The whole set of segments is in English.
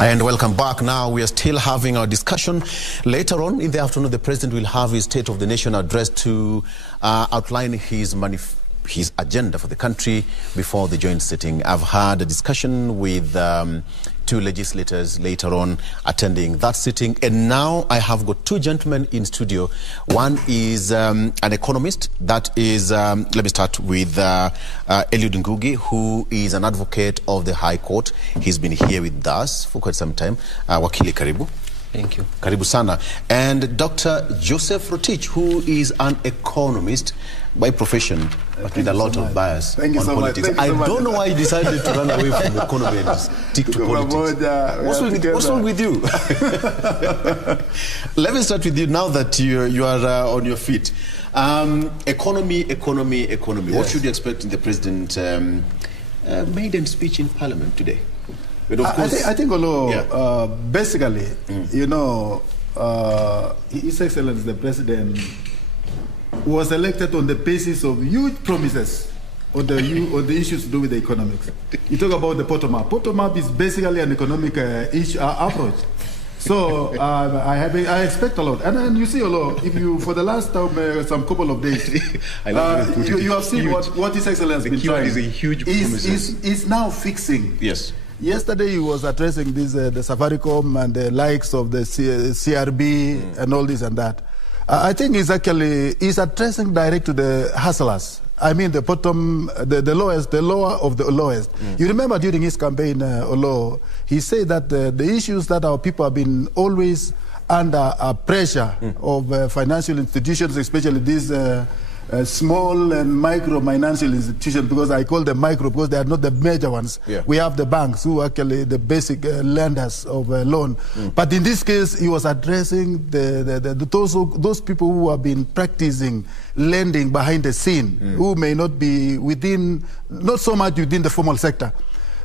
And welcome back. Now we are still having our discussion. Later on in the afternoon, the President will have his State of the Nation address to outline his agenda for the country before the joint sitting. I've had a discussion with two legislators later on attending that sitting, and now I have got two gentlemen in studio. One is an economist, that is, let me start with Eliud Ngugi, who is an advocate of the High Court. He's been here with us for quite some time. Wakili, karibu. Thank you. Karibu sana. And Dr. Joseph Rotich, who is an economist by profession, but with a lot of bias on politics. I don't know why you decided to run away from the economy and stick to politics. What's wrong with you? Let me start with you now that you are on your feet. Economy. Yes. What should you expect in the President's maiden speech in Parliament today? But of course, I think basically, you know, His Excellency the President was elected on the basis of huge promises on the issues to do with the economics. You talk about the bottom-up. Bottom-up is basically an economic approach. So I expect a lot, and you see a lot. If you for the last some couple of days, you have seen what His Excellency has been trying. Is a huge promises. Is now fixing. Yes. Yesterday he was addressing this the Safaricom and the likes of the CRB and all this and that. I think he's addressing direct to the hustlers. I mean the bottom, the lowest, the lower of the lowest. You remember during his campaign, Olo, he said that the issues that our people have been always under pressure of financial institutions, especially these small and micro financial institutions, because I call them micro because they are not the major ones. Yeah. We have the banks who are actually the basic lenders of loan. But in this case, he was addressing those people who have been practicing lending behind the scene, who may not be not so much within the formal sector.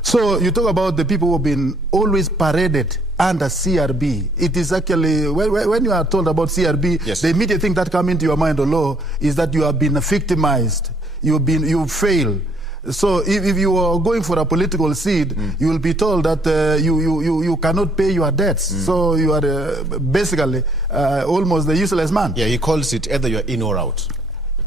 So you talk about the people who have been always paraded under CRB. It is actually, when you are told about CRB, yes, the immediate thing that comes into your mind, Olo, is that you have been victimized. You failed. So if you are going for a political seat, you will be told that you cannot pay your debts. So you are basically almost the useless man. Yeah, he calls it either you are in or out.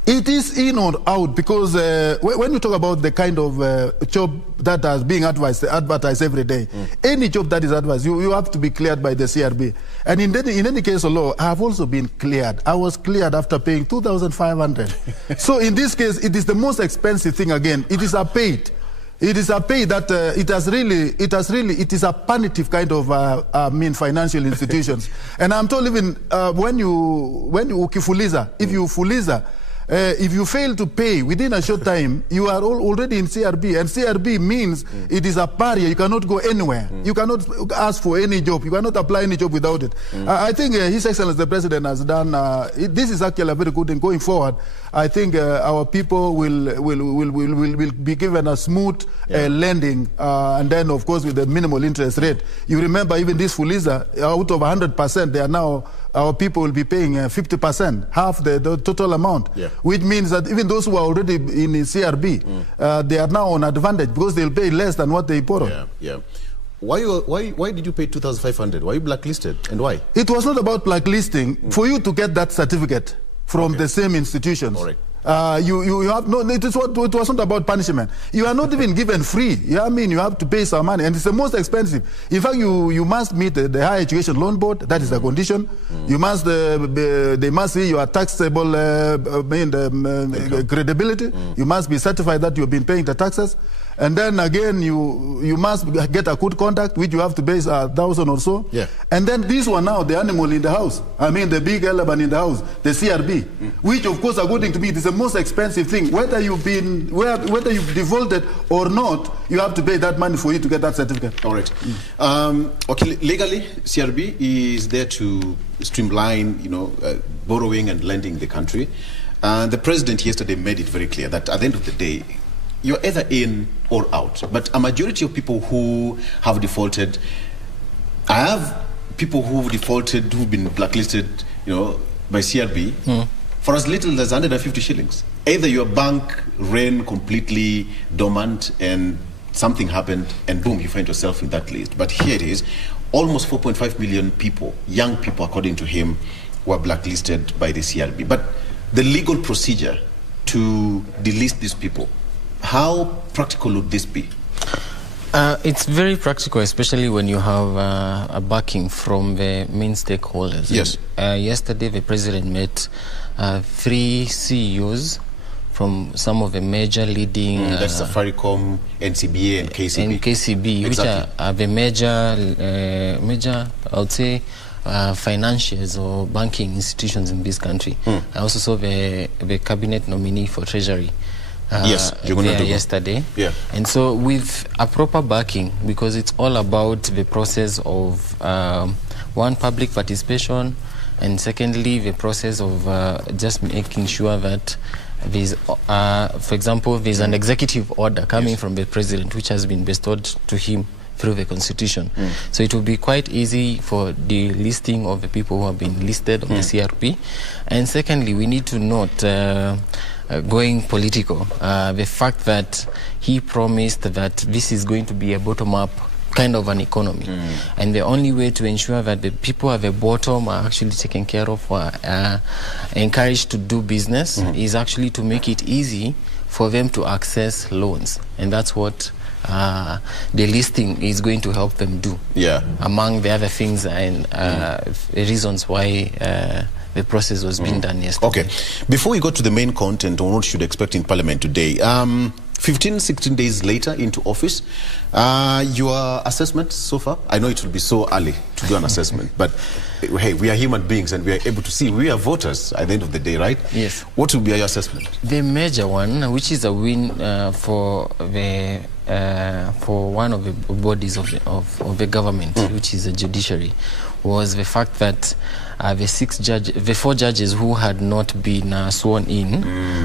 It is in or out because when you talk about the kind of job that is being advertised every day, any job that is advertised, you have to be cleared by the CRB. And in any case of law, I have also been cleared. I was cleared after paying 2,500. So in this case, it is the most expensive thing again. It is a paid. It is a pay that it is a punitive kind of financial institutions. And I'm told even when you ukifuliza, if you fail to pay within a short time, you are already in CRB, and CRB means it is a barrier. You cannot go anywhere. You cannot ask for any job. You cannot apply any job without it. I think His Excellency the President has done. This is actually a very good thing going forward. I think our people will be given a smooth lending, and then of course with the minimal interest rate. You remember even this Fuliza, out of 100%, they are now. Our people will be paying 50%, half the total amount, which means that even those who are already in CRB, they are now on advantage because they'll pay less than what they borrowed. Why did you pay 2,500? Were you blacklisted, and why? It was not about blacklisting. For you to get that certificate from the same institutions. Correct. You have no. It was not about punishment. You are not even given free. You have to pay some money, and it's the most expensive. In fact, you must meet the Higher Education Loan Board. That is the condition. You must. They must see your taxable credibility. You must be certified that you have been paying the taxes. And then again, you must get a good contact, which you have to pay 1,000 or so. Yeah. And then this one now, the animal in the house. I mean, the big elephant in the house, the CRB, which of course, according to me, it is the most expensive thing. Whether you've defaulted or not, you have to pay that money for you to get that certificate. All right. Okay. Legally, CRB is there to streamline, borrowing and lending in the country. And the President yesterday made it very clear that at the end of the day, you're either in or out. But a majority of people who have defaulted, I have people who've defaulted, who've been blacklisted, by CRB, for as little as 150 shillings. Either your bank ran completely dormant and something happened and boom, you find yourself in that list. But here it is. almost 4.5 million people, young people according to him, were blacklisted by the CRB. But the legal procedure to delist these people, how practical would this be? It's very practical, especially when you have a backing from the main stakeholders. Yes. Yesterday, the president met 3 CEOs from some of the major leading... that's Safaricom, NCBA, and KCB. And KCB, exactly. Which are the major, I would say, financiers or banking institutions in this country. I also saw the cabinet nominee for Treasury. Yes, yesterday. Yeah. And so with a proper backing, because it's all about the process of one, public participation, and secondly, the process of just making sure that there's, for example, there's an executive order coming from the president which has been bestowed to him through the constitution. So it will be quite easy for the listing of the people who have been listed on the CRP. And secondly, we need to note, going political, the fact that he promised that this is going to be a bottom-up kind of an economy. And the only way to ensure that the people at the bottom are actually taken care of, encouraged to do business, is actually to make it easy for them to access loans. And that's what the listing is going to help them do. Yeah. Among the other things and reasons why the process was being done yesterday. Okay. Before we go to the main content on what you should expect in Parliament today, 15, 16 days later into office, your assessment so far? I know it will be so early to do an assessment, but hey, we are human beings and we are able to see. We are voters at the end of the day, right? Yes. What will be your assessment? The major one, which is a win for one of the bodies of the government, which is the judiciary, was the fact that the 4 judges who had not been sworn in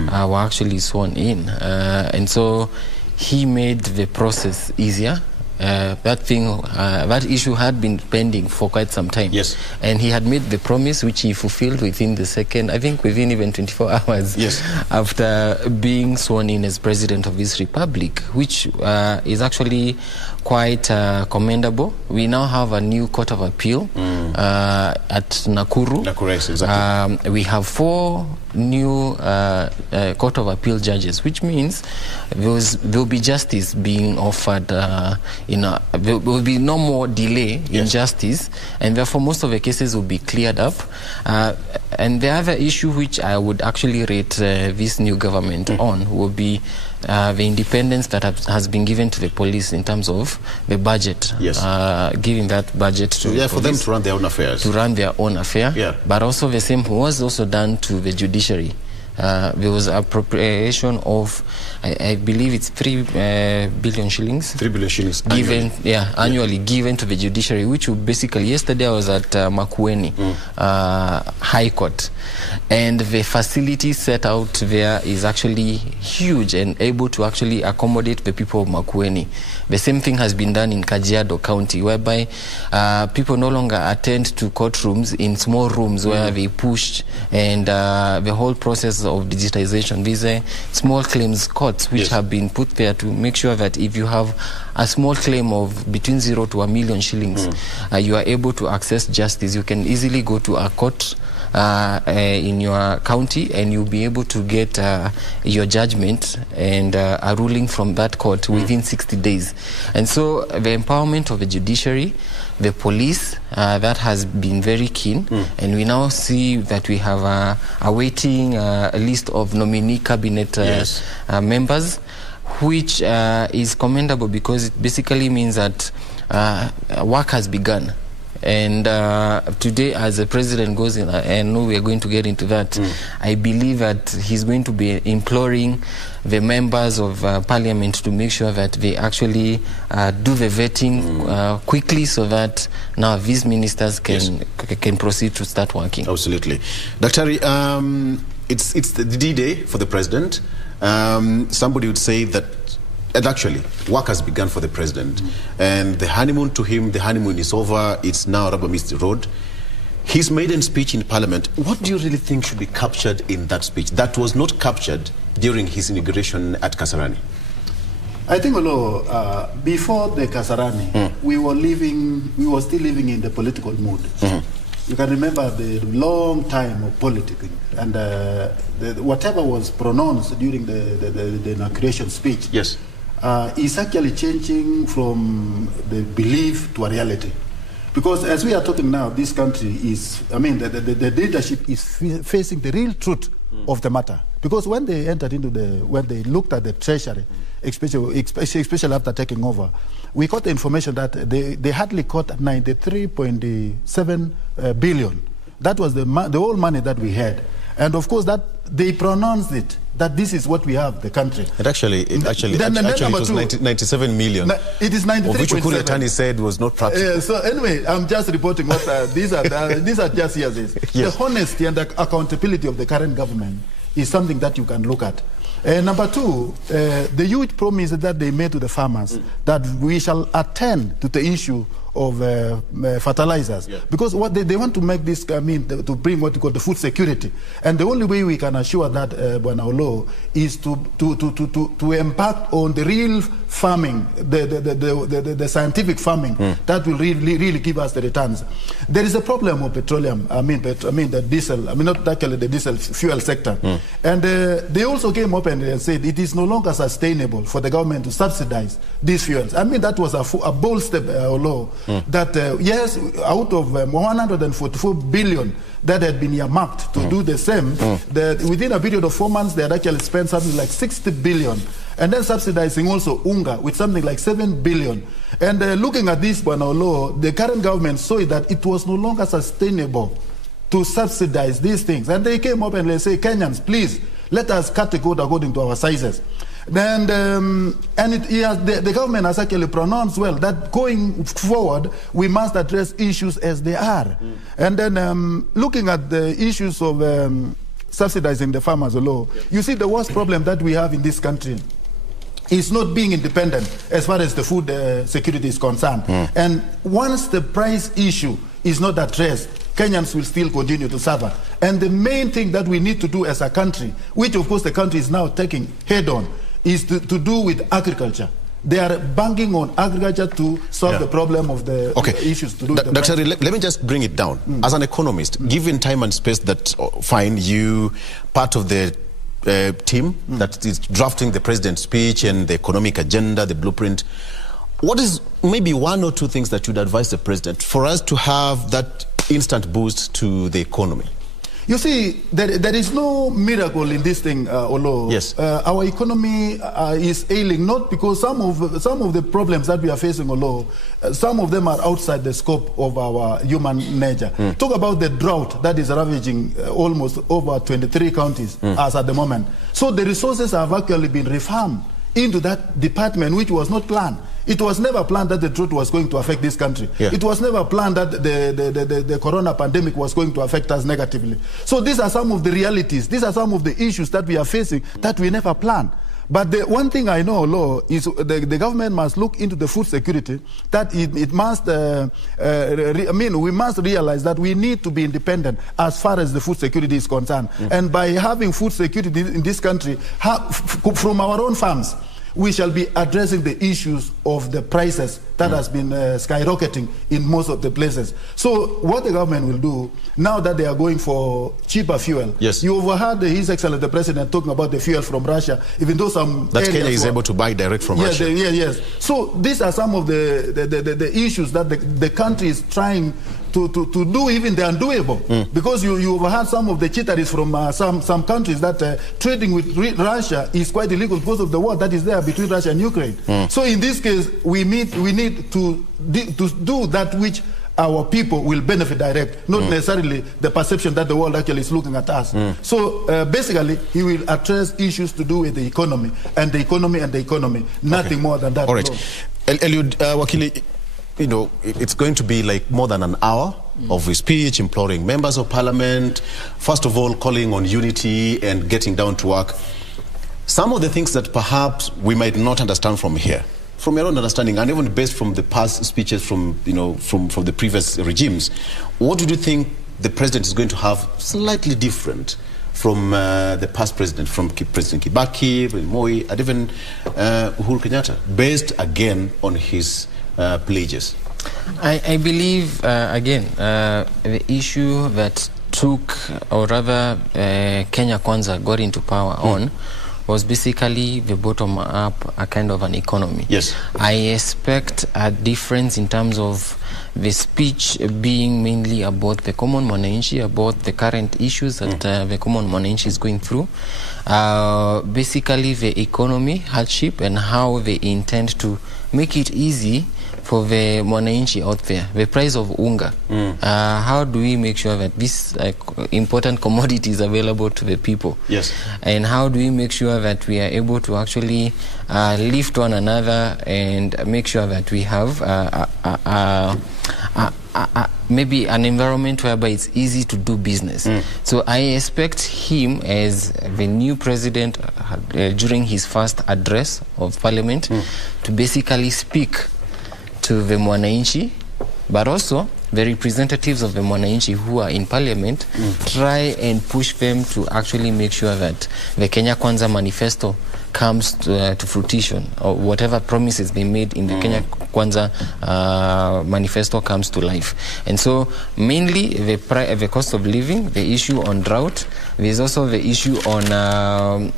were actually sworn in, and so he made the process easier. That issue had been pending for quite some time. Yes. And he had made the promise, which he fulfilled within the second, I think within even 24 hours after being sworn in as president of this republic, which is actually quite commendable. We now have a new court of appeal at Nakuru. Nakuru, exactly. We have 4 new court of appeal judges, which means there will be justice being offered. There will be no more delay in justice, and therefore most of the cases will be cleared up. And the other issue which I would actually rate this new government on will be the independence that has been given to the police in terms of the budget. Yes. Giving that budget to the for them to run their own affairs. To run their own affair. Yeah. But also the same was also done to the judiciary. There was appropriation of, I believe it's 3 billion shillings. 3 billion shillings given, annually given to the judiciary, which basically, yesterday I was at Makueni High Court, and the facility set out there is actually huge and able to actually accommodate the people of Makueni. The same thing has been done in Kajiado County, whereby people no longer attend to courtrooms in small rooms where they pushed, and the whole process of digitization. These are small claims courts which have been put there to make sure that if you have a small claim of between 0 to 1 million shillings, you are able to access justice. You can easily go to a court in your county and you'll be able to get your judgment and a ruling from that court within 60 days. And so the empowerment of the judiciary, the police, that has been very keen, and we now see that we have a waiting list of nominee cabinet members, which is commendable because it basically means that work has begun. And today, as the president goes in, I know we are going to get into that, I believe that he's going to be imploring the members of parliament to make sure that they actually do the vetting quickly, so that now these ministers can proceed to start working. Absolutely. Daktari, it's the D-Day for the president. Somebody would say that, and actually, work has begun for the president. And the honeymoon to him, the honeymoon is over. It's now rubber meets the road. His maiden speech in Parliament, what do you really think should be captured in that speech that was not captured during his inauguration at Kasarani? I think, before the Kasarani, we were still living in the political mood. You can remember the long time of politicking, and whatever was pronounced during the inauguration speech is actually changing from the belief to a reality. Because as we are talking now, this country is, the leadership is facing the real truth of the matter. Because when they entered into when they looked at the treasury, especially after taking over, we got the information that they hardly caught 93.7 billion. That was the whole money that we had. And of course, that they pronounced it, that this is what we have, the country. It was 97 million. It is 93.7. Of which Ukuretani said was not practical. So anyway, I'm just reporting what these are just hearsays. Yes. The honesty and the accountability of the current government is something that you can look at. Number two, the huge promise that they made to the farmers that we shall attend to the issue of fertilizers, because what they want to make this, to bring what we call the food security, and the only way we can assure that, is to impact on the real farming, the scientific farming that will really give us the returns. There is a problem of petroleum. The diesel. Not actually the diesel fuel sector, and they also came up and said it is no longer sustainable for the government to subsidize these fuels. That was a bold step, that yes, out of 144 billion that had been earmarked to do the same, that within a period of 4 months they had actually spent something like 60 billion, and then subsidizing also UNGA with something like 7 billion. And looking at this, the current government saw that it was no longer sustainable to subsidize these things, and they came up and they say, Kenyans, please let us cut the code according to our sizes. And the government has actually pronounced well that going forward we must address issues as they are. And then looking at the issues of subsidizing the farmers, you see the worst problem that we have in this country is not being independent as far as the food security is concerned. And once the price issue is not addressed, Kenyans will still continue to suffer. And the main thing that we need to do as a country, which of course the country is now taking head on, is to do with agriculture. They are banking on agriculture to solve the problem of the issues to do with the Dr. Let me just bring it down. As an economist, given time and space that fine, you part of the team that is drafting the president's speech and the economic agenda, the blueprint, what is maybe one or two things that you'd advise the president for us to have that instant boost to the economy? You see, there is no miracle in this thing, Olo. Yes. Our economy is ailing, not because some of the problems that we are facing, Olo, some of them are outside the scope of our human nature. Talk about the drought that is ravaging almost over 23 counties as at the moment. So the resources have actually been refarmed into that department, which was not planned. It was never planned that the drought was going to affect this country. It was never planned that the corona pandemic was going to affect us negatively. So these are some of the realities. These are some of the issues that we are facing that we never planned. But the one thing I know, is the government must look into the food security, that it must, we must realize that we need to be independent as far as the food security is concerned. And by having food security in this country, from our own farms, we shall be addressing the issues of the prices that has been skyrocketing in most of the places. So what the government will do, now that they are going for cheaper fuel, you overheard His Excellency the President talking about the fuel from Russia, even though some that Kenya is able to buy direct from Russia. Yes. So these are some of the issues that the country is trying to do even the undoable. Because you overheard some of the cheateries from some countries that trading with Russia is quite illegal because of the war that is there between Russia and Ukraine. So in this case, we need to do that which our people will benefit direct, not necessarily the perception that the world actually is looking at us. So basically, he will address issues to do with the economy and the economy and the economy, nothing more than that. All right. Eliud Wakili, it's going to be like more than an hour of his speech, imploring members of parliament, first of all, calling on unity and getting down to work. Some of the things that perhaps we might not understand from here, from your own understanding, and even based from the past speeches from the previous regimes, what do you think the president is going to have slightly different from the past president, from President Kibaki, Moi, and even Uhuru Kenyatta, based again on his pledges? I believe, again, the issue that took, or rather Kenya Kwanza got into power on, was basically the bottom-up kind of an economy. Yes. I expect a difference in terms of the speech being mainly about the common mwananchi, about the current issues that the common mwananchi is going through. Basically the economy, hardship, and how they intend to make it easy for the mwananchi out there. The price of unga. How do we make sure that this important commodity is available to the people? Yes. And how do we make sure that we are able to actually lift one another and make sure that we have maybe an environment whereby it's easy to do business. So I expect him as the new president during his first address of parliament to basically speak to the mwananchi, but also the representatives of the mwananchi who are in parliament, try and push them to actually make sure that the Kenya Kwanza manifesto comes to fruition, or whatever promises they made in the Kenya Kwanza manifesto comes to life. And so mainly the cost of living, the issue on drought, there's also the issue on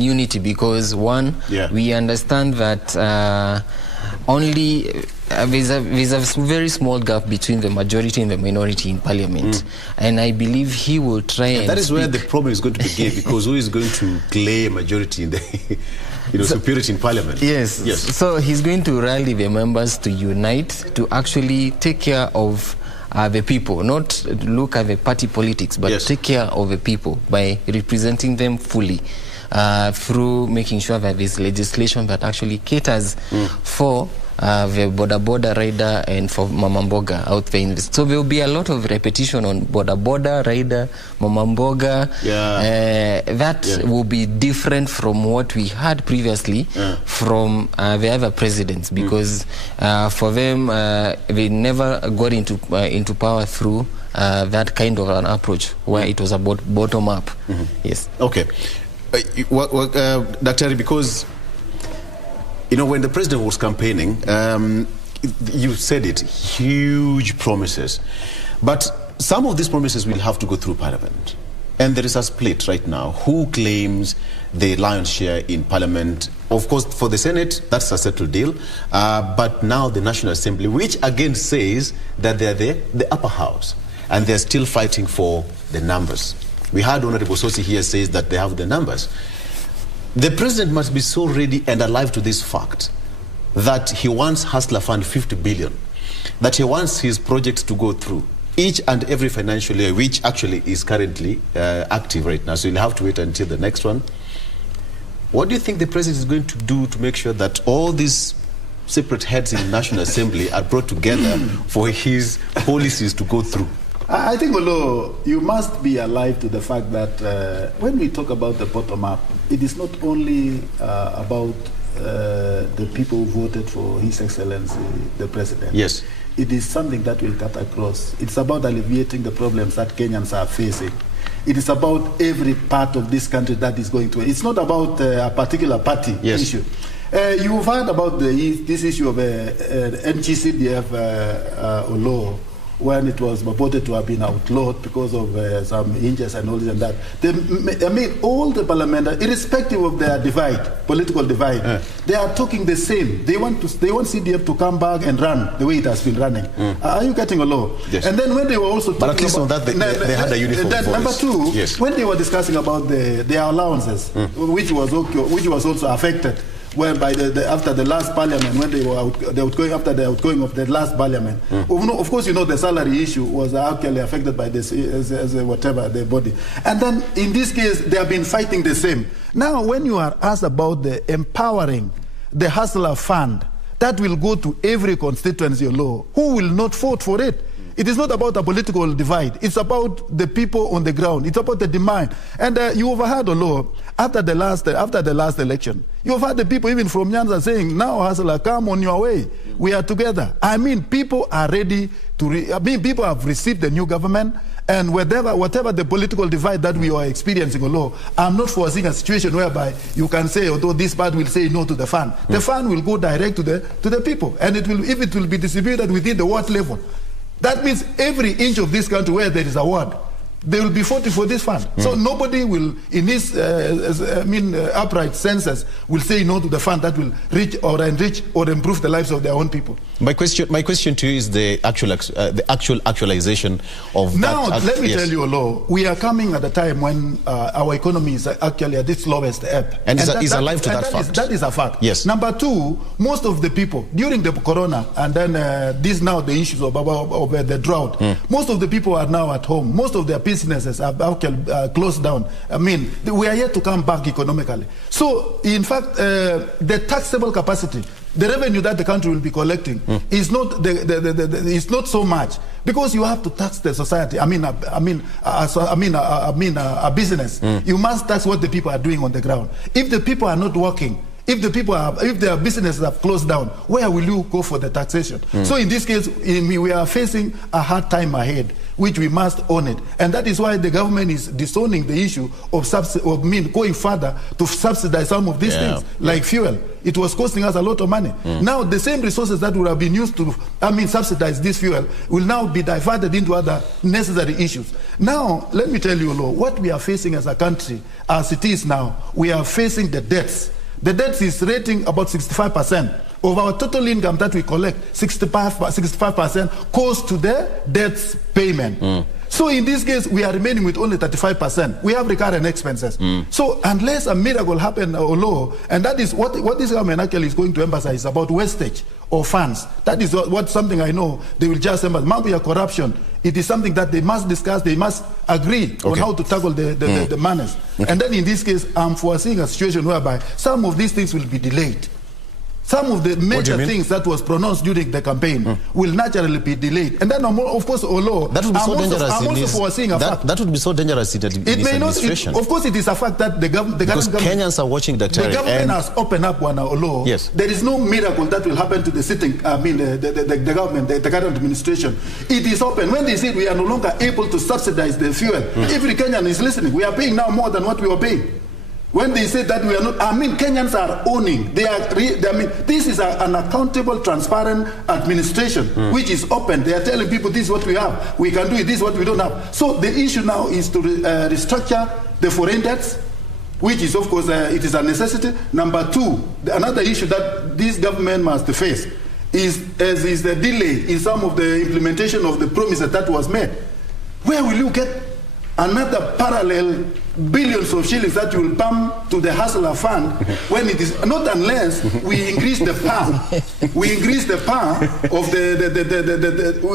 unity, because one, we understand that only there's a very small gap between the majority and the minority in parliament, and I believe he will try and that is where the problem is going to begin, because who is going to claim majority in the superiority in parliament? Yes. So he's going to rally the members to unite, to actually take care of the people, not look at the party politics, but take care of the people by representing them fully. Through making sure that there's legislation that actually caters for the border rider and for Mama Mboga out there. So there will be a lot of repetition on border rider, Mama Mboga. That will be different from what we had previously from the other presidents, because for them they never got into power through that kind of an approach where it was about bottom up. Yes. Okay. Dr. because when the president was campaigning, you said it, huge promises, but some of these promises will have to go through parliament, and there is a split right now. Who claims the lion's share in parliament? Of course, for the Senate, that's a settled deal, but now the National Assembly, which again says that they're the upper house, and they're still fighting for the numbers. We heard Honorable Sosi here says that they have the numbers. The president must be so ready and alive to this fact that he wants Hustler Fund 50 billion, that he wants his projects to go through each and every financial year, which actually is currently active right now. So you'll have to wait until the next one. What do you think the president is going to do to make sure that all these separate heads in the National Assembly are brought together for his policies to go through? I think, although you must be alive to the fact that when we talk about the bottom-up, it is not only about the people who voted for His Excellency, the President. Yes. It is something that will cut across. It's about alleviating the problems that Kenyans are facing. It is about every part of this country that is going through. It's not about a particular party issue. You've heard about this issue of NGCDF law, when it was reported to have been outlawed because of some injuries and all this and that. I mean, all the parliamentarians, irrespective of their political divide, they are talking the same. They want CDF to come back and run the way it has been running. Are you getting a law? Yes. And then when they were also talking but at least about, on that, they had a uniform voice. Number two, when they were discussing about their allowances, which was also affected. Well, after the last parliament, when they were after the outgoing of the last parliament, of course, the salary issue was actually affected by this, as whatever the body. And then in this case, they have been fighting the same. Now, when you are asked about the empowering the Hustler Fund, that will go to every constituency law, who will not vote for it? It is not about a political divide. It's about the people on the ground. It's about the demand. And you overheard the law after the last election. You have heard the people even from Nyanza saying, now Hasala, come on your way. We are together. I mean, people are ready to, people have received the new government. And whatever the political divide that we are experiencing, I'm not foreseeing a situation whereby you can say, although this part will say no to the fund, the fund will go direct to the people, and if it will be distributed within the ward level, that means every inch of this country where there is a ward, they will be voting for this fund. So nobody will, in his upright senses, will say no to the fund that will reach or enrich or improve the lives of their own people. My question to you is the actual actualization of now. That let me tell you, Olo, we are coming at a time when our economy is actually at its lowest ebb, and is alive to that fact. That is a fact. Yes. Number two, most of the people during the corona and then the issues of the drought, most of the people are now at home. Most of their businesses are closed down. I mean, we are yet to come back economically. So, in fact, the taxable capacity, the revenue that the country will be collecting is not is not so much, because you have to tax the society. A business. You must tax what the people are doing on the ground. If the people are not working, if their businesses have closed down, where will you go for the taxation? So in this case, we are facing a hard time ahead, which we must own it. And that is why the government is disowning the issue of going further to subsidize some of these things, like fuel. It was costing us a lot of money. Now, the same resources that would have been used to subsidize this fuel will now be diverted into other necessary issues. Now, let me tell you, what we are facing as a country, as it is now, we are facing the debts. The debt is rating about 65%. Of our total income that we collect, 65% goes to the debts payment. So in this case, we are remaining with only 35%. We have recurrent expenses. So unless a miracle happens, and that is what this government actually is going to emphasize about wastage or funds. That is what something I know they will just emphasize. Mafia corruption. It is something that they must discuss. They must agree on how to tackle the manners. And then in this case, I'm foreseeing a situation whereby some of these things will be delayed. Some of the major things that was pronounced during the campaign will naturally be delayed. And then, of course, that would be so dangerous. That would be so dangerous in his administration. Of course, it is a fact that the government... Because Kenyans are watching the terrain. The government has opened up one law. Yes. There is no miracle that will happen to the sitting, the government, the current administration. It is open. When they say we are no longer able to subsidize the fuel, every Kenyan is listening. We are paying now more than what we were paying. When they say that we are not, Kenyans are owning. This is an accountable, transparent administration, which is open. They are telling people this is what we have. We can do it, this is what we don't have. So the issue now is to restructure the foreign debts, which is, of course, it is a necessity. Number two, another issue that this government must face is the delay in some of the implementation of the promises that was made. Where will you get another parallel billions of shillings that you will pump to the hustler fund when it is not, unless we increase the power. We increase the power of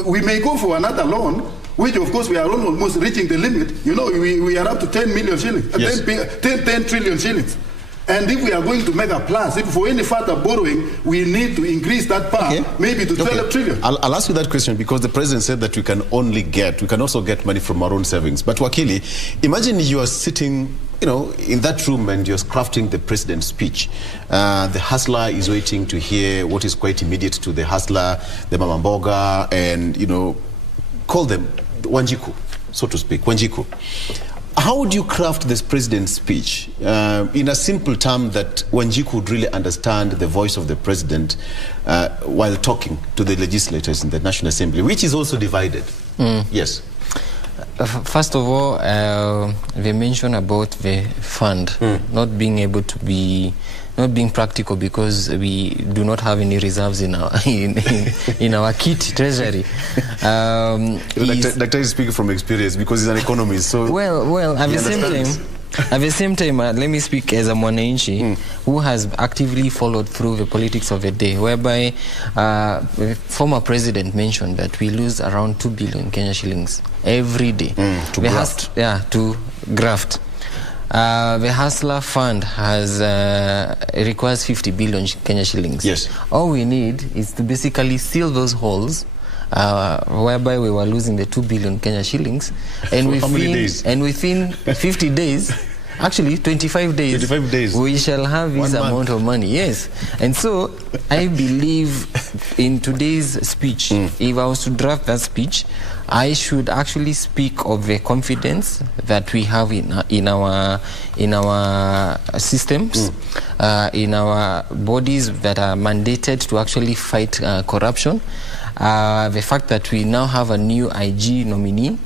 we may go for another loan, which of course we are almost reaching the limit. We are up to 10 million shillings, 10 trillion shillings. And if we are going to make a plus, if for any further borrowing, we need to increase that power, maybe to 12 trillion. I'll ask you that question because the president said that we can also get money from our own savings. But Wakili, imagine you are sitting, in that room and you're crafting the president's speech. The hustler is waiting to hear what is quite immediate to the hustler, the Mamamboga, and, call them Wanjiku, so to speak, Wanjiku. How would you craft this president's speech in a simple term that Wanjiku would really understand the voice of the president while talking to the legislators in the National Assembly, which is also divided? Yes. First of all, they mentioned about the fund not being able to be, not being practical because we do not have any reserves in our in our kit treasury. Doctor is speaking from experience because he's an economist. So well, at the same time, let me speak as a Mwananchi who has actively followed through the politics of the day, whereby the former president mentioned that we lose around 2 billion Kenya shillings every day to graft. To graft. The Hustler Fund requires 50 billion Kenya shillings. Yes. All we need is to basically seal those holes whereby we were losing the 2 billion Kenya shillings. And how many days? And within 50 days, actually 25 days, we shall have this amount of money. Yes. And so I believe in today's speech, if I was to draft that speech, I should actually speak of the confidence that we have in our systems, in our bodies that are mandated to actually fight corruption. The fact that we now have a new IG nominee,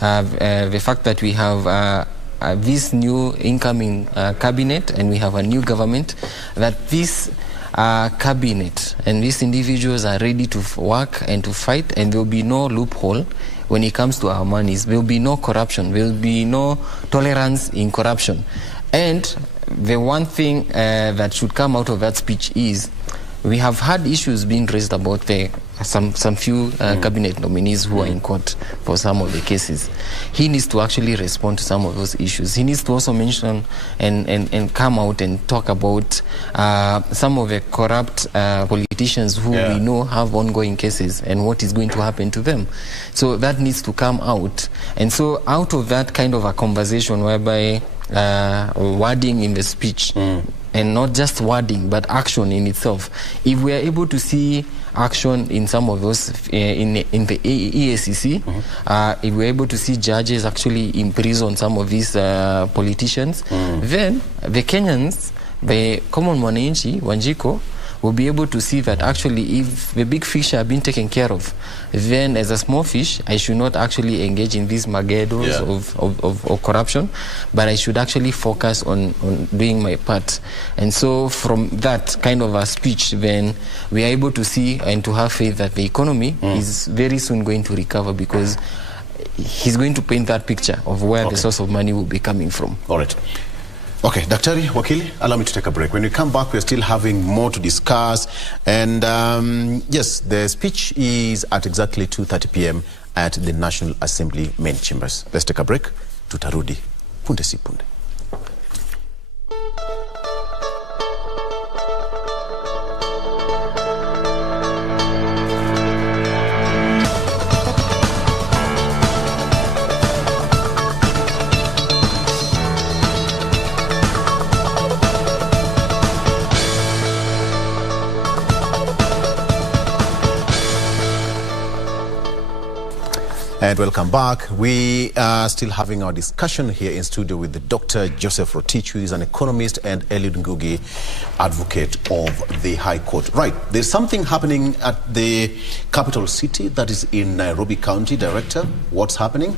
the fact that we have this new incoming cabinet, and we have a new government, that this cabinet and these individuals are ready to work and to fight, and there will be no loophole when it comes to our monies. There will be no corruption. There will be no tolerance in corruption. And the one thing that should come out of that speech is we have had issues being raised about some few cabinet nominees who are in court for some of the cases. He needs to actually respond to some of those issues. He needs to also mention and come out and talk about some of the corrupt politicians who we know have ongoing cases and what is going to happen to them. So that needs to come out. And so out of that kind of a conversation whereby wording in the speech, and not just wording, but action in itself. If we are able to see action in some of those, in the EACC, if we're able to see judges actually imprison some of these politicians, then the Kenyans, the common mwananchi, Wanjiko, will be able to see that actually if the big fish are being taken care of, then as a small fish, I should not actually engage in these mageddons of corruption, but I should actually focus on doing my part. And so from that kind of a speech, then we are able to see and to have faith that the economy is very soon going to recover, because he's going to paint that picture of where the source of money will be coming from. All right. Okay, Daktari, Wakili, allow me to take a break. When we come back, we're still having more to discuss. And yes, the speech is at exactly 2:30 p.m. at the National Assembly main chambers. Let's take a break. Tutarudi. Punde si punde. And welcome back. We are still having our discussion here in studio with the Dr. Joseph Rotich, who is an economist, and Eliud Ngugi, advocate of the High Court. Right, there's something happening at the capital city, that is in Nairobi County. Director, what's happening?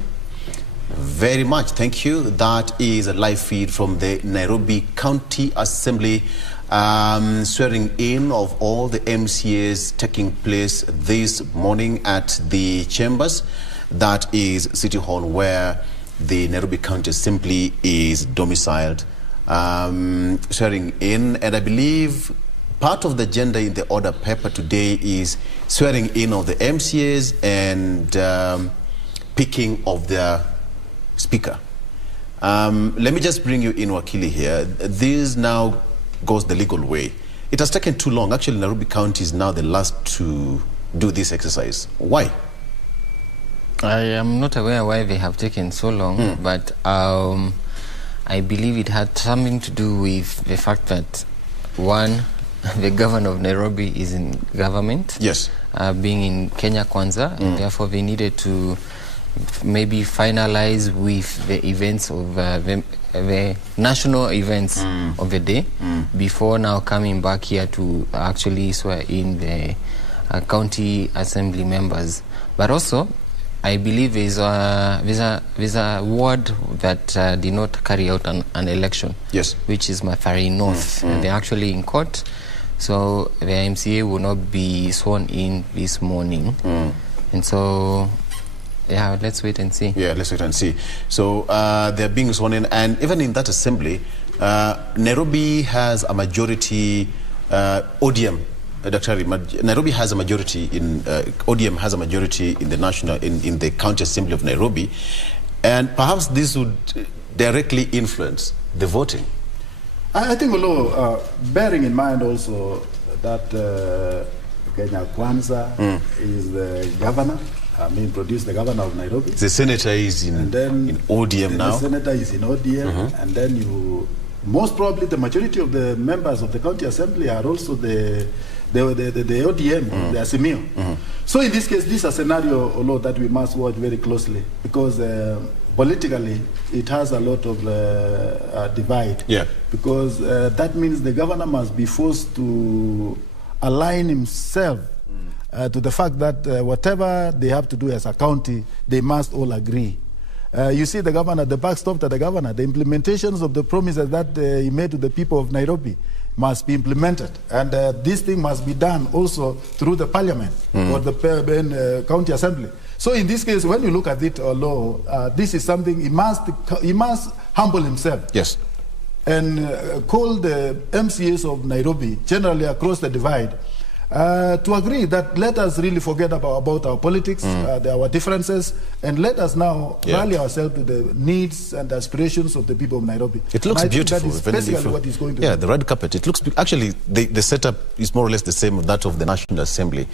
Very much, thank you. That is a live feed from the Nairobi County Assembly, swearing in of all the MCAs taking place this morning at the chambers. That is City Hall, where the Nairobi County Assembly is domiciled, swearing in. And I believe part of the agenda in the order paper today is swearing in of the MCAs and picking of their speaker. Let me just bring you in, Wakili, here. This now goes the legal way. It has taken too long. Actually, Nairobi County is now the last to do this exercise. Why? I am not aware why they have taken so long, but I believe it had something to do with the fact that, one, the governor of Nairobi is in government, yes, being in Kenya Kwanza, and therefore they needed to maybe finalize with the events of the national events of the day before now coming back here to actually swear in the county assembly members. But also, I believe there's a ward that did not carry out an election, yes, which is Mathare North. They're actually in court, so the MCA will not be sworn in this morning. And so, yeah, let's wait and see. Yeah, let's wait and see. So they're being sworn in, and even in that assembly, Nairobi has a majority, ODM. Dr. Nairobi has a majority in ODM has a majority in the national in the county assembly of Nairobi, and perhaps this would directly influence the voting. I think, bearing in mind also that Kenya Kwanza is the governor. Produced the governor of Nairobi. The senator is in ODM now. The senator is in ODM, and then most probably the majority of the members of the county assembly are also the ODM, the Asimio. So in this case, this is a scenario, although that we must watch very closely, because politically it has a lot of divide. Yeah. Because that means the governor must be forced to align himself to the fact that whatever they have to do as a county, they must all agree. You see the governor, the buck stopped at the governor. The implementations of the promises that he made to the people of Nairobi must be implemented. And this thing must be done also through the parliament or the county assembly. So in this case, when you look at it, although this is something he must humble himself. Yes. And call the MCAs of Nairobi, generally across the divide, to agree that let us really forget about our politics, our differences, and let us now rally ourselves to the needs and aspirations of the people of Nairobi. It looks beautiful. That is basically what he's going to do. Yeah, the red carpet. It looks actually the setup is more or less the same as that of the National Assembly.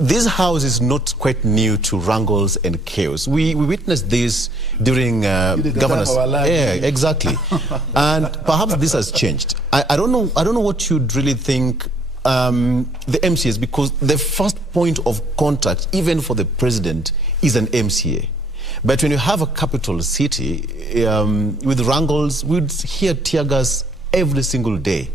This house is not quite new to wrangles and chaos. We witnessed this during governors. Yeah, exactly. And perhaps this has changed. I don't know what you'd really think. The MCAs, because the first point of contact, even for the president, is an MCA. But when you have a capital city with wrangles, we'd hear tear gas every single day.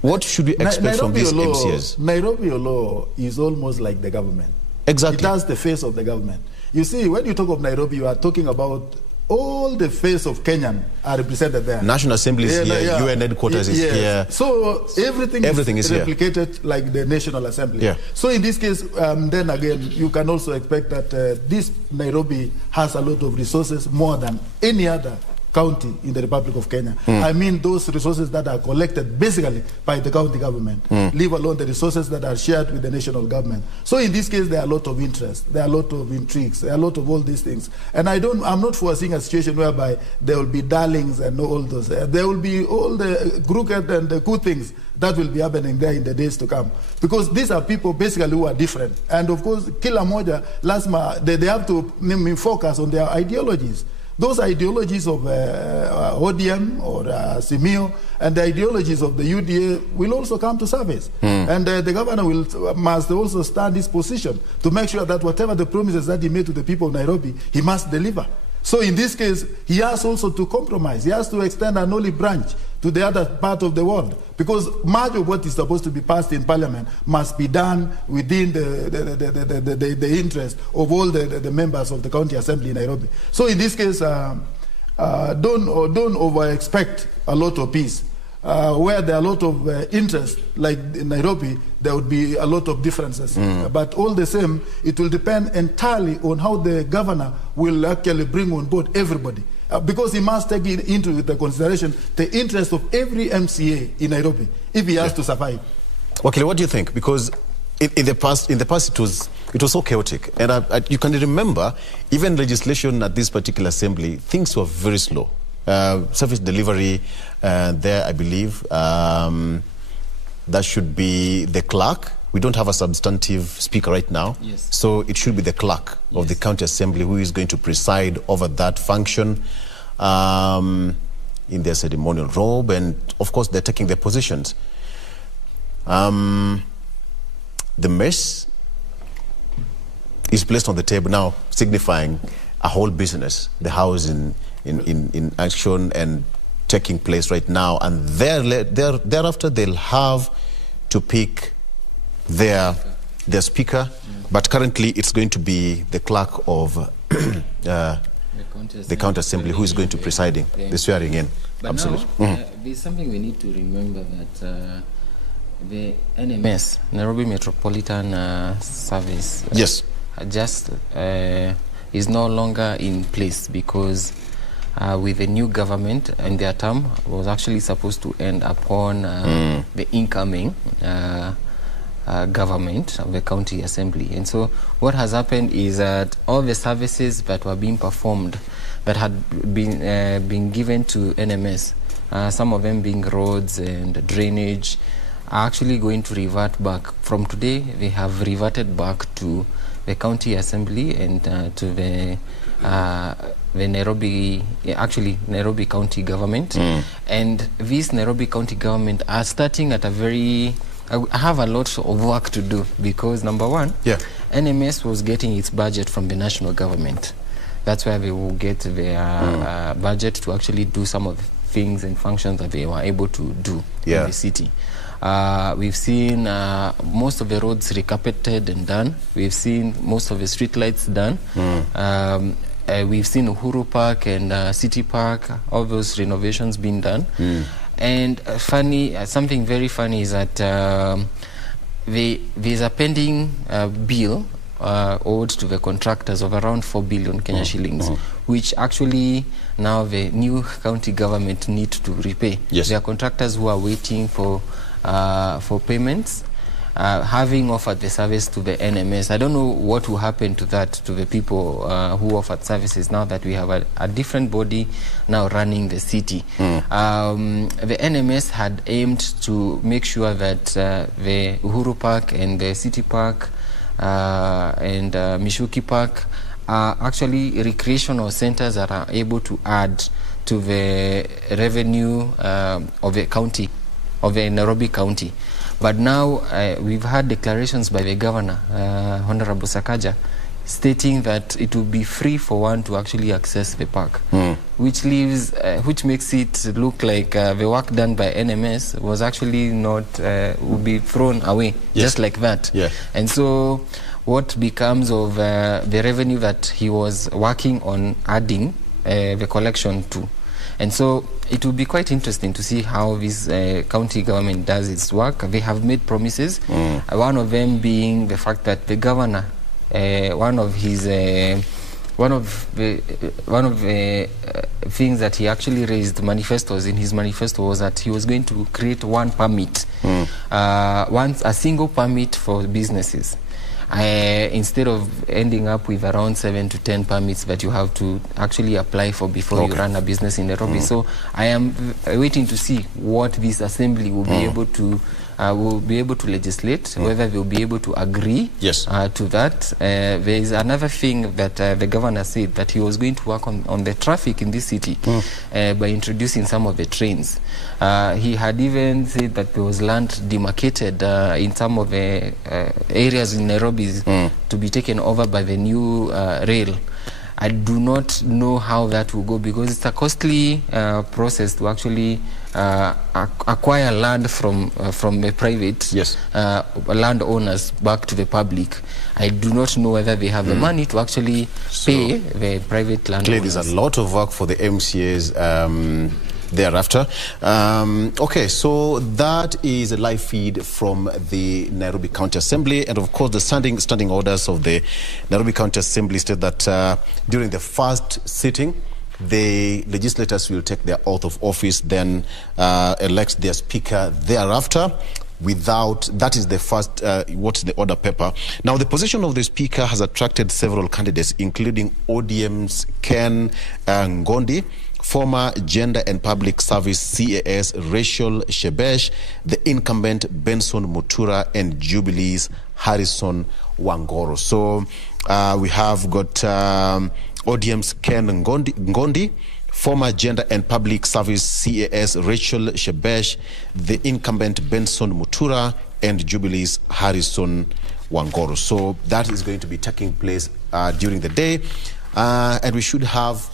What should we expect from these MCAs? Nairobi law is almost like the government. Exactly. It has the face of the government. You see, when you talk of Nairobi, you are talking about all the face of Kenyan are represented there. National Assembly is here, UN headquarters is here. So everything is replicated like the National Assembly. Yeah. So in this case, then again, you can also expect that this Nairobi has a lot of resources, more than any other county in the Republic of Kenya. I mean those resources that are collected basically by the county government, leave alone the resources that are shared with the national government. So in this case, there are a lot of interest, there are a lot of intrigues, there are a lot of all these things. And I'm not foreseeing a situation whereby there will be darlings and all those. There will be all the crooked and the good things that will be happening there in the days to come. Because these are people basically who are different. And of course, kila moja, lazima, they have to focus on their ideologies. Those ideologies of ODM or Simio and the ideologies of the UDA will also come to service. And the governor must also stand his position to make sure that whatever the promises that he made to the people of Nairobi, he must deliver. So in this case, he has also to compromise. He has to extend an olive branch to the other part of the world, because much of what is supposed to be passed in Parliament must be done within the interest of all the members of the County Assembly in Nairobi. So in this case, don't over-expect a lot of peace. Where there are a lot of interest, like in Nairobi, there would be a lot of differences. But all the same, it will depend entirely on how the governor will actually bring on board everybody. Because he must take into the consideration the interest of every MCA in Nairobi if he has to survive. Okay, what do you think? Because in the past it was so chaotic, and you can remember even legislation at this particular assembly, things were very slow. Service delivery there, I believe, that should be the clerk. We don't have a substantive speaker right now, so it should be the clerk of the county assembly who is going to preside over that function in their ceremonial robe, and of course they're taking their positions. The mess is placed on the table now, signifying a whole business, the house in action and taking place right now, and thereafter they'll have to pick their speaker, but currently it's going to be the clerk of the county assembly who is going to presiding the swearing in. But absolutely. Now, there's something we need to remember, that the NMS, Nairobi Metropolitan Service, just is no longer in place, because with the new government and their term was actually supposed to end upon the incoming government of the county assembly. And so what has happened is that all the services that were being performed, that had been given to NMS, some of them being roads and drainage, are actually going to revert back. From today, they have reverted back to the county assembly and to the Nairobi County government. And this Nairobi County government are starting at a very... I have a lot of work to do because, number one, NMS was getting its budget from the national government. That's where they will get their budget to actually do some of the things and functions that they were able to do in the city. We've seen most of the roads recarpeted and done. We've seen most of the street lights done. We've seen Uhuru Park and City Park, all those renovations being done. And something very funny is that there's a pending bill owed to the contractors of around 4 billion Kenya shillings, which actually now the new county government need to repay. There are contractors who are waiting for payments, having offered the service to the NMS. I don't know what will happen to that, to the people who offered services now that we have a different body now running the city. The NMS had aimed to make sure that the Uhuru Park and the City Park and Mishuki Park are actually recreational centers that are able to add to the revenue of the county, of the Nairobi County. But now we've had declarations by the governor, Honorable Sakaja, stating that it will be free for one to actually access the park, which makes it look like the work done by NMS was actually not, will be thrown away just like that. And so what becomes of the revenue that he was working on adding the collection to? And so it will be quite interesting to see how this county government does its work. They have made promises, one of them being the fact that the governor, one of the things that he actually raised manifestos in his manifesto was that he was going to create one permit, a single permit for businesses. Instead of ending up with around 7 to 10 permits that you have to actually apply for before you run a business in Nairobi. So I am waiting to see what this assembly will be able to legislate, whether they will be able to agree to that. There is another thing that the governor said, that he was going to work on the traffic in this city by introducing some of the trains. He had even said that there was land demarcated in some of the areas in Nairobi to be taken over by the new rail. I do not know how that will go because it's a costly process to actually acquire land from the private landowners back to the public. I do not know whether they have the money to actually pay the private landowners. Clearly, there's a lot of work for the MCAs thereafter. Okay, so that is a live feed from the Nairobi County Assembly, and of course the standing orders of the Nairobi County Assembly state that during the first sitting, the legislators will take their oath of office, then elect their speaker thereafter. That is the first, what's the order paper. Now, the position of the speaker has attracted several candidates, including ODM's Ken Ngondi, former Gender and Public Service CAS Rachel Shebesh, the incumbent Benson Mutura, and Jubilee's Harrison Wangoro. So we have got ODM's Ken Ngondi, former Gender and Public Service CAS Rachel Shebesh, the incumbent Benson Mutura, and Jubilee's Harrison Wangoro. So that is going to be taking place during the day, and we should have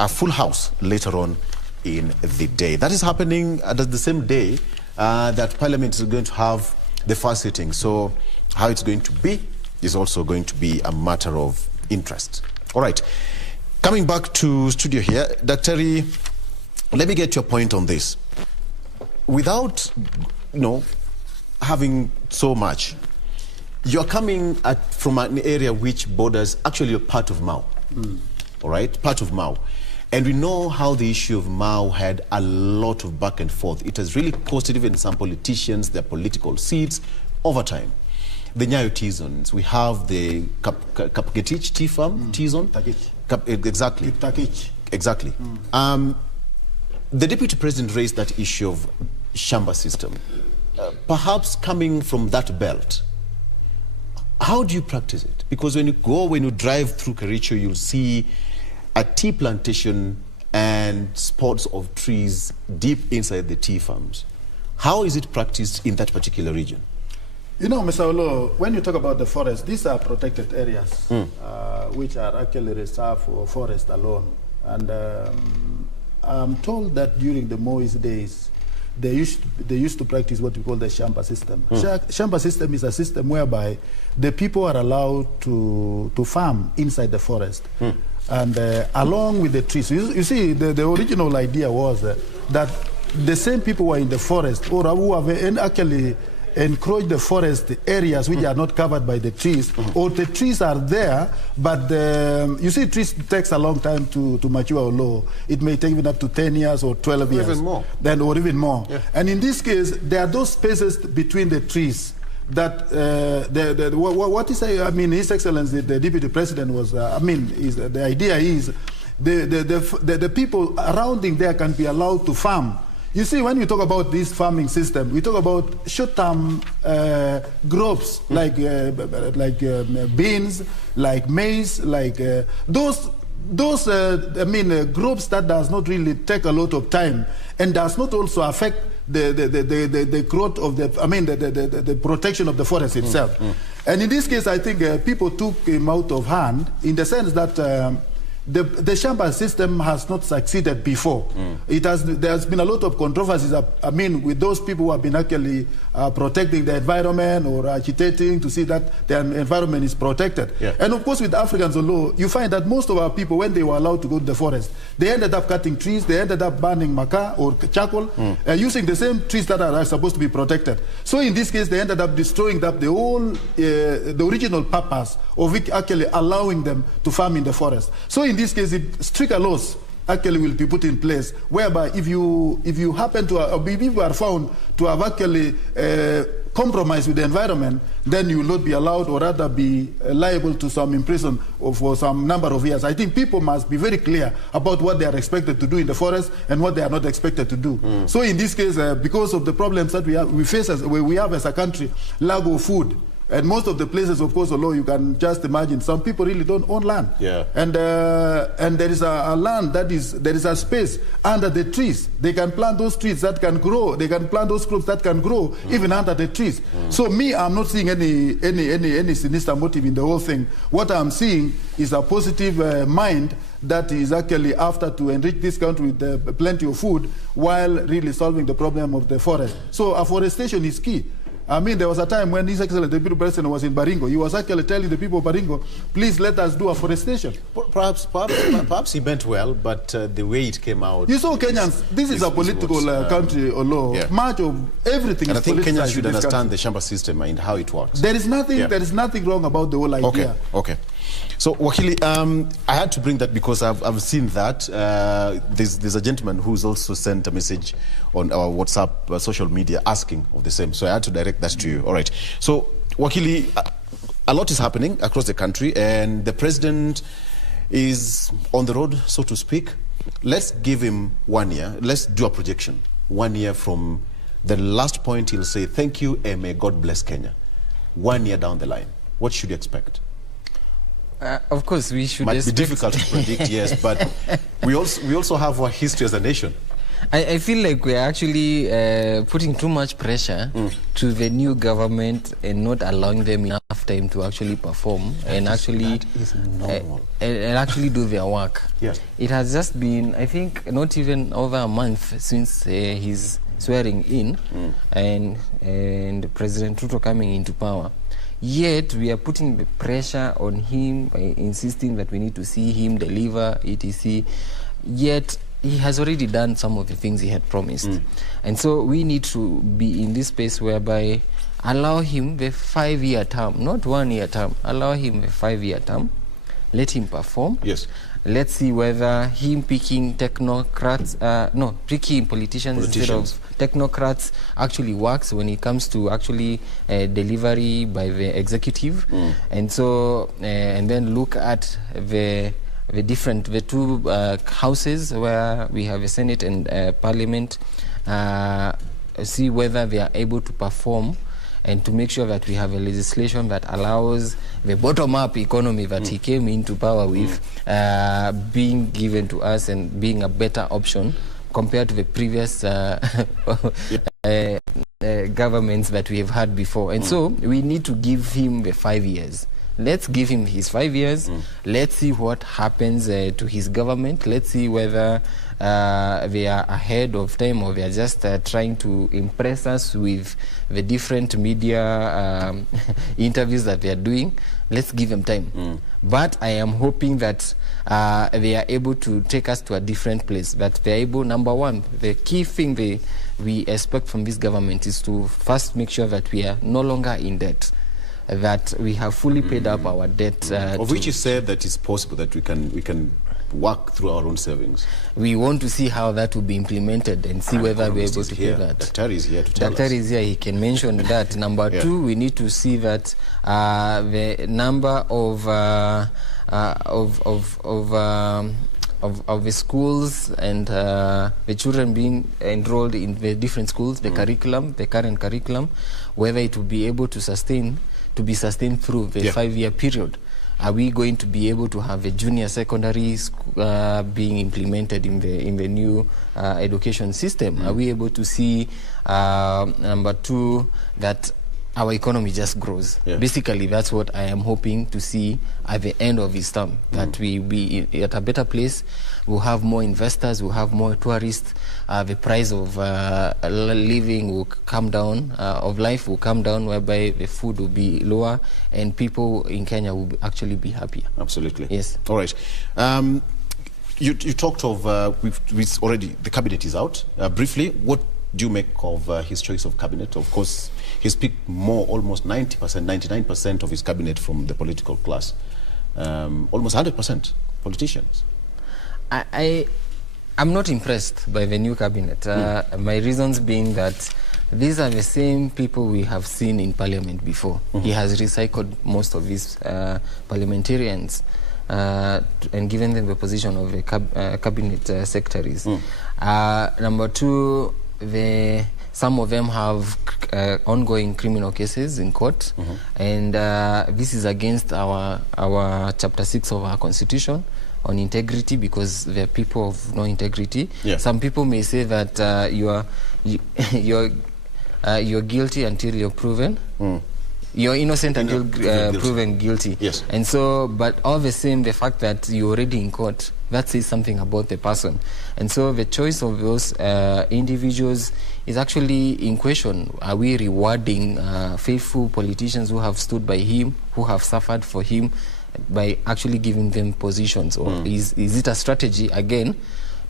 a full house later on in the day. That is happening at the same day that Parliament is going to have the first sitting. So how it's going to be is also going to be a matter of interest. All right. Coming back to studio here, Dr. let me get your point on this. Without, having so much, you're coming from an area which borders actually a part of Mau. All right, part of Mau. And we know how the issue of Mau had a lot of back and forth. It has really costed even some politicians their political seats over time. The Nyayo T-zones, we have the Kapgetich T-farm, T-zone. Exactly. Exactly. The Deputy President raised that issue of Shamba system. perhaps coming from that belt, how do you practice it? Because when you drive through Kericho, you'll see a tea plantation and spots of trees deep inside the tea farms. How is it practiced in that particular region? You know, Mr. Olo, when you talk about the forest, these are protected areas, which are actually reserved for forest alone. And I'm told that during the Moise days, they used to practice what we call the Shamba system. Shamba system is a system whereby the people are allowed to farm inside the forest. And along with the trees. You see, the original idea was that the same people who are in the forest, or who have actually encroached the forest areas which are not covered by the trees, or the trees are there, but you see, trees takes a long time to mature or low. It may take even up to 10 years or 12 years. Even more. Or even more. Yeah. And in this case, there are those spaces between the trees that what is, I mean, His Excellency, the Deputy President was, the idea is the people surrounding there can be allowed to farm. You see, when we talk about this farming system, we talk about short-term crops like beans, like maize, like those crops that does not really take a lot of time and does not also affect the growth of the protection of the forest itself. And in this case, I think people took him out of hand in the sense that the Shamba system has not succeeded before. There has been a lot of controversies, with those people who have been actually protecting the environment or agitating to see that the environment is protected. Yeah. And of course, with Africans alone, you find that most of our people, when they were allowed to go to the forest, they ended up cutting trees, they ended up burning maca or charcoal, using the same trees that are supposed to be protected. So in this case, they ended up destroying the whole, the original purpose of it actually allowing them to farm in the forest. So in this case, stricter laws actually will be put in place, whereby if you happen to, if you are found to have actually compromised with the environment, then you will not be allowed, or rather be liable to some imprisonment for some number of years. I think people must be very clear about what they are expected to do in the forest and what they are not expected to do. So in this case, because of the problems that we have as a country, lack of food. And most of the places, of course, although you can just imagine, some people really don't own land. Yeah. And there is a land there is a space under the trees. They can plant those trees that can grow. They can plant those crops that can grow even under the trees. So I'm not seeing any sinister motive in the whole thing. What I'm seeing is a positive mind that is actually after to enrich this country with plenty of food while really solving the problem of the forest. So afforestation is key. There was a time when His Excellency, the Deputy President, was in Baringo. He was actually telling the people of Baringo, please let us do afforestation. Perhaps he meant well, but the way it came out... You saw Kenyans, this is a political country or law. Yeah. Much of everything and is politicized. And I think Kenyans should understand the Shamba system and how it works. There is nothing wrong about the whole idea. Okay. So, Wakili, I had to bring that because I've seen that. There's a gentleman who's also sent a message on our WhatsApp social media asking of the same. So I had to direct that to you. All right. So, Wakili, a lot is happening across the country, and the president is on the road, so to speak. Let's give him 1 year. Let's do a projection. 1 year from the last point, he'll say, thank you, and may God bless Kenya. 1 year down the line, what should you expect? Of course, we should. Might be difficult to predict, yes, but we also have our history as a nation. I feel like we're actually putting too much pressure to the new government and not allowing them enough time to actually perform and actually and actually do their work. Yes. It has just been, I think, not even over a month since he's swearing in and President Ruto coming into power. Yet we are putting the pressure on him by insisting that we need to see him deliver, etc. Yet he has already done some of the things he had promised. And so we need to be in this space whereby allow him the 5-year term, not 1 year term, allow him the 5-year term, let him perform. Yes. Let's see whether him picking technocrats, picking politicians instead of technocrats actually works when it comes to actually delivery by the executive. And so, and then look at the two houses where we have a Senate and Parliament. see whether they are able to perform and to make sure that we have a legislation that allows the bottom-up economy that he came into power with being given to us and being a better option compared to the previous governments that we have had before. And so we need to give him the 5 years. Let's give him his 5 years. Let's see what happens to his government. Let's see whether they are ahead of time or they are just trying to impress us with the different media interviews that they are doing. Let's give them time. But I am hoping that they are able to take us to a different place. That they are able, number one, the key thing we expect from this government is to first make sure that we are no longer in debt, that we have fully paid up our debt. Of which you said that it's possible that we can work through our own savings. We want to see how that will be implemented and see whether we're able to pay that. Daktari is here to tell us. Daktari is here, he can mention that. Number two, we need to see that the number of the schools and the children being enrolled in the different schools, the curriculum, the current curriculum, whether it will be able to be sustained through the 5-year period. Are we going to be able to have a junior secondary being implemented in the new education system? Are we able to see, number two, that our economy just grows? Basically, that's what I am hoping to see at the end of his term, that we be at a better place. We'll have more investors, we'll have more tourists, the price of living will come down, of life will come down, whereby the food will be lower and people in Kenya will actually be happier. Absolutely. Yes. All right. You talked of, we've already, the cabinet is out. Briefly, what do you make of his choice of cabinet? Of course, he's picked almost 90%, 99% of his cabinet from the political class. Almost 100% politicians. I'm not impressed by the new cabinet. My reasons being that these are the same people we have seen in parliament before. He has recycled most of his parliamentarians and given them the position of the cabinet secretaries. Number two, some of them have ongoing criminal cases in court, and this is against our chapter 6 of our constitution on integrity, because they're people of no integrity. Some people may say that you're guilty until you're proven. You're innocent until proven guilty. Yes. And so, but all the same, the fact that you're already in court, that says something about the person. And so the choice of those individuals is actually in question. Are we rewarding faithful politicians who have stood by him, who have suffered for him, by actually giving them positions? Or is it a strategy, again,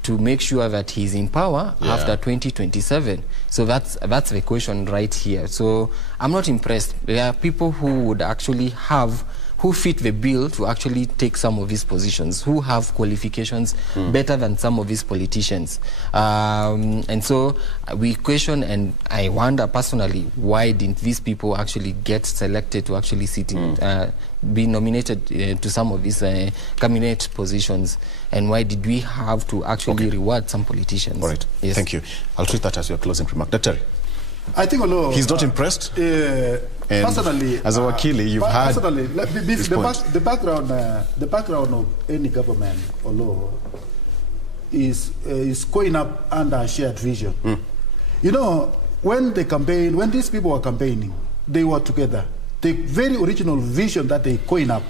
to make sure that he's in power after 2027? So that's the question right here. So I'm not impressed. There are people who would actually who fit the bill to actually take some of these positions, who have qualifications better than some of these politicians. And so we question, and I wonder personally, why didn't these people actually get selected to actually sit in, be nominated to some of these cabinet positions, and why did we have to actually reward some politicians? All right. Yes. Thank you. I'll treat that as your closing remark. Daktari, I think, although he's not impressed. Personally, as a wakili, you've had the background of any government or law is going up under a shared vision. You know, when these people were campaigning, they were together. The very original vision that they coin up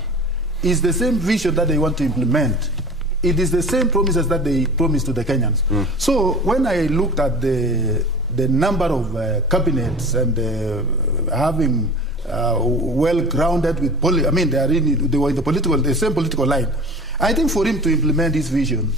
is the same vision that they want to implement. It is the same promises that they promised to the Kenyans. So when I looked at the number of cabinets and having well-grounded with they were in the same political line. I think for him to implement his vision,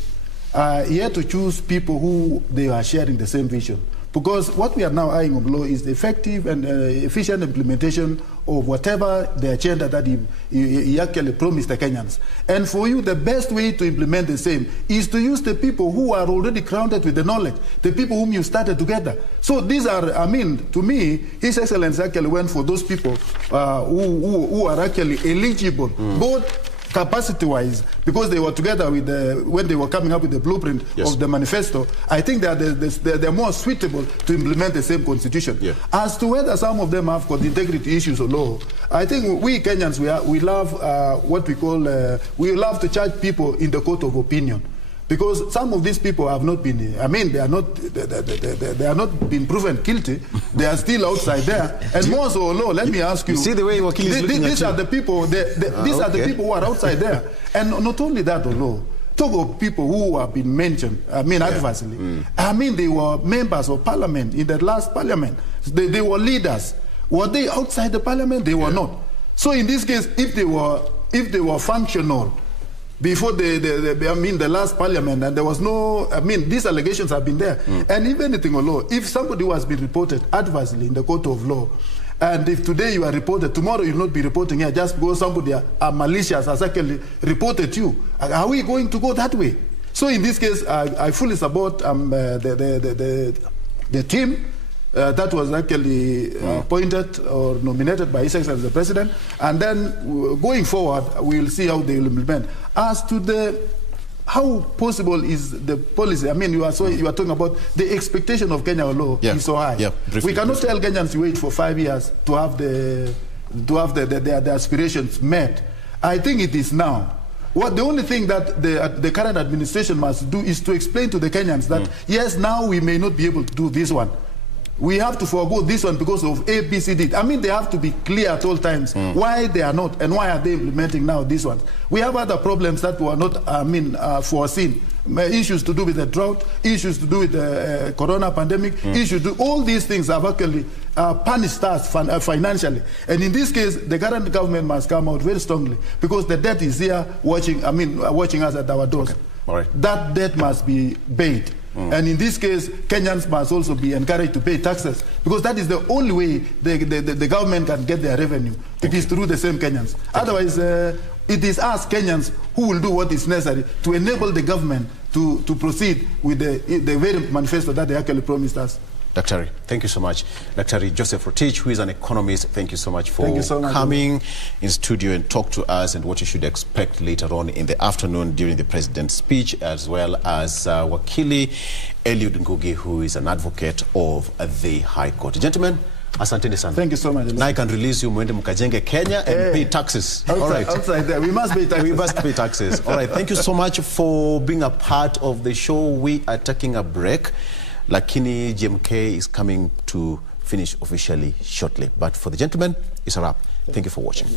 he had to choose people who they are sharing the same vision. Because what we are now eyeing on below is the effective and efficient implementation of whatever the agenda that he actually promised the Kenyans. And for you, the best way to implement the same is to use the people who are already grounded with the knowledge, the people whom you started together. So these are, to me, His Excellency actually went for those people who are actually eligible, both capacity-wise, because they were together with when they were coming up with the blueprint of the manifesto, I think that they're more suitable to implement the same constitution. Yeah. As to whether some of them have got integrity issues or law, I think we Kenyans, we love what we call, we love to charge people in the court of opinion. Because some of these people have not been, I mean, they are not been proven guilty. They are still outside there. And more so, no, let me ask you. See the way Wakil is looking these at are the people, these are the people who are outside there. And not only that, although, talk of people who have been mentioned, I mean, adversely. I mean, they were members of parliament in the last parliament. They were leaders. Were they outside the parliament? They were not. So in this case, if they were functional, before the last parliament, and there was no, I mean, these allegations have been there. And if anything or law, if somebody who has been reported adversely in the court of law, and if today you are reported, tomorrow you will not be reporting here just because somebody malicious has actually reported you, are we going to go that way? So in this case, I fully support the team that was actually appointed or nominated by His Excellency the President, and then going forward, we will see how they will implement. As to how possible is the policy? I mean, you are talking about the expectation of Kenya law is so high. We cannot tell Kenyans to wait for 5 years to have their aspirations met. I think it is now. The only thing that the current administration must do is to explain to the Kenyans that yes, now we may not be able to do this one. We have to forego this one because of A, B, C, D. I mean, they have to be clear at all times why they are not and why are they implementing now this one. We have other problems that were not, foreseen. Issues to do with the drought, issues to do with the corona pandemic, issues to all these things have actually punished us financially. And in this case, the current government must come out very strongly because the debt is here watching us at our doors. Okay. All right. That debt must be paid. And in this case, Kenyans must also be encouraged to pay taxes because that is the only way the government can get their revenue. It is through the same Kenyans. Otherwise, it is us Kenyans who will do what is necessary to enable the government to proceed with the very manifesto that they actually promised us. Dr. Thank you so much. Dr. Joseph Rotich, who is an economist, thank you so much for coming in studio and talk to us and what you should expect later on in the afternoon during the president's speech, as well as Wakili Eliud Ngugi, who is an advocate of the High Court. Gentlemen, asanteni sana. Thank you so much. Now I can release you, mwende mukajenge Kenya and pay taxes. All right. Outside there, we must pay taxes. We must pay taxes. All right, thank you so much for being a part of the show. We are taking a break. Lakini GMK is coming to finish officially shortly. But for the gentlemen, it's a wrap. Thank you for watching.